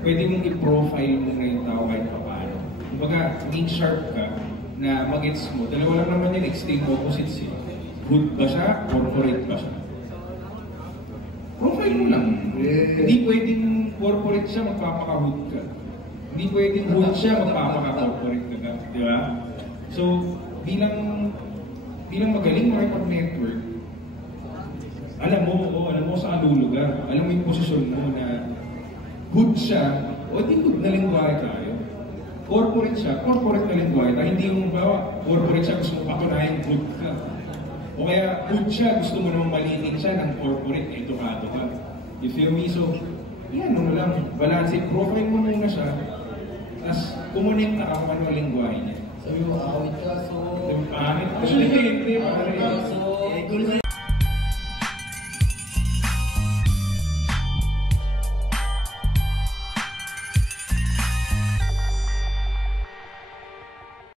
pwede mong i-profile mo na yung tao kahit paano. Kumbaga, maging sharp ka na mag-gets mo. Dalawa lang naman yung extreme opposites eh. Good ba siya? Corporate ba siya? Profile mo lang. Hindi pwedeng corporate siya, magpapaka-hood ka. Hindi pwedeng hood siya, magpapaka-corporate ka. Di ba? So, bilang magaling makipag-network, alam mo sa anong lugar, alam mo yung posisyon mo na good siya, o di good na lingwahe tayo. Corporate siya, corporate na lingwahe tayo. Hindi yung corporate siya, gusto mo patunayan good ka. O kaya good siya, gusto mo naman malinig siya ng corporate, edukado ka. You feel me? So, yan, lang, balance it, profile mo muna siya, tapos kumonekta ka kung ano ang lingwahe niya. So, yung awit ka, so... Actually, hindi. So,